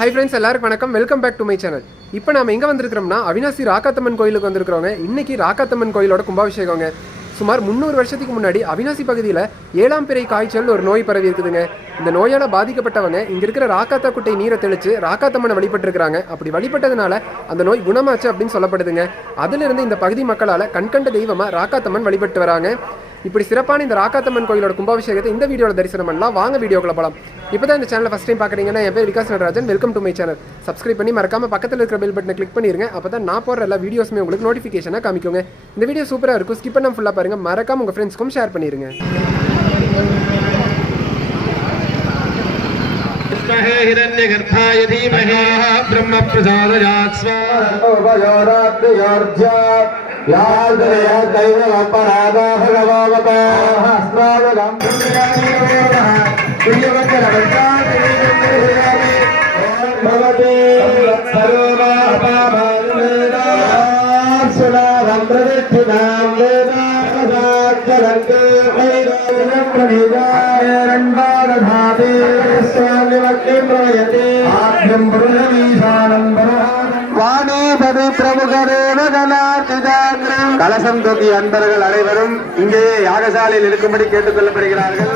Hi friends, எல்லாருக்கும் வணக்கம். Welcome back to my channel. இப்போ நம்ம எங்கே வந்திருக்கிறோம்னா அவினாசி ராக்காத்தம்மன் கோயிலுக்கு வந்திருக்கிறோங்க. இன்னைக்கு ராக்காத்தம்மன் கோயிலோட கும்பாபிஷேகங்க. சுமார் 300 வருஷத்துக்கு முன்னாடி அவினாசி பகுதியில் 7ஆம் பிறை காய்ச்சல் ஒரு நோய் பரவி இருக்குதுங்க. இந்த நோயால் பாதிக்கப்பட்டவங்க இங்கே இருக்கிற ராக்காத்தா குட்டை நீரை தெளித்து ராக்காத்தம்மனை வழிபட்டுருக்கிறாங்க. அப்படி வழிபட்டதுனால அந்த நோய் குணமாச்சு அப்படின்னு சொல்லப்படுதுங்க. அதிலிருந்து இந்த பகுதி மக்களால் கண்கண்ட தெய்வமாக ராக்காத்தம்மன் வழிபட்டு வராங்க. இப்படி சிறப்பான இந்த ராக்காத்தம்மன் கோயிலோட கும்பாபிஷேகத்தை இந்த வீடியோவில் தரிசனம் பண்ணலாம். வாங்க வீடியோக்குள்ள போகலாம். இப்போ தான் இந்த சேனலை ஃபஸ்ட் டைம் பார்க்குறீங்கன்னா என் பேர் Vikas Natarajan. Welcome to my channel. Subscribe பண்ணி மறக்காம பக்கத்தில் இருக்கிற பெல் பட்டனை கிளிக் பண்ணிருங்க. அப்போ தான் நான் போடுற எல்லா வீடியோஸுமே உங்களுக்கு நோட்டிஃபிகேஷனாக காமிக்குங்க. இந்த வீடியோ சூப்பராக இருக்கும். ஸ்கிப் பண்ணாம ஃபுல்லாக பாருங்க. மறக்காம உங்கள் ஃப்ரெண்ட்ஸ்க்கும் ஷேர் பண்ணிருங்க. हिरण्यगर्भाय धीमहि ब्रह्म प्रचोदयात् स्वाहा यादया दैवपराधा भगवता अस्माकं भवते सर्वपापानुमेदासुलाभं प्रदिष्टिनां वेदासाच्चरन्ते वैराग्यप्रणिदायरण्डादधाते स्वामिवक्तिं प्रयते आद्यं पुरुषमीशानं வாணேபதி பிரமுகரேவகலாதிதாங்கிரம். கலசம் தூக்கிய அன்பர்கள் அனைவரும் இங்கேயே யாகசாலையில் இருக்கும்படி கேட்டுக் கொள்ளப்படுகிறார்கள்.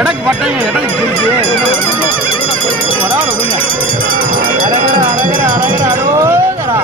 எனக்கு பட்டங்க எனக்கு தெரிஞ்சு பரவாயில்ல. அரகர அரகர அரகர அரோகரா.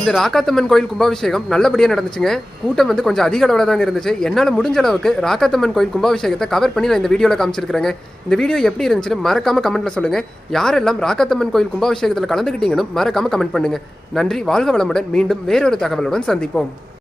இந்த ராக்காத்தம்மன் கோயில் கும்பாபிஷேகம் நல்லபடியாக நடந்துச்சுங்க. கூட்டம் வந்து கொஞ்சம் அதிக அளவில் தாங்க இருந்துச்சு. என்னால் முடிஞ்ச அளவுக்கு ராக்காத்தம்மன் கோயில் கும்பாபிஷேகத்தை கவர் பண்ணி நான் இந்த வீடியோவில் காமிச்சிருக்கிறேங்க. இந்த வீடியோ எப்படி இருந்துச்சுன்னு மறக்காம கமெண்ட்ல சொல்லுங்க. யாரெல்லாம் ராக்காத்தம்மன் கோயில் கும்பாபிஷேகத்தில் கலந்துக்கிட்டீங்கன்னு மறக்காம கமெண்ட் பண்ணுங்க. நன்றி, வாழ்க வளமுடன். மீண்டும் வேறொரு தகவலுடன் சந்திப்போம்.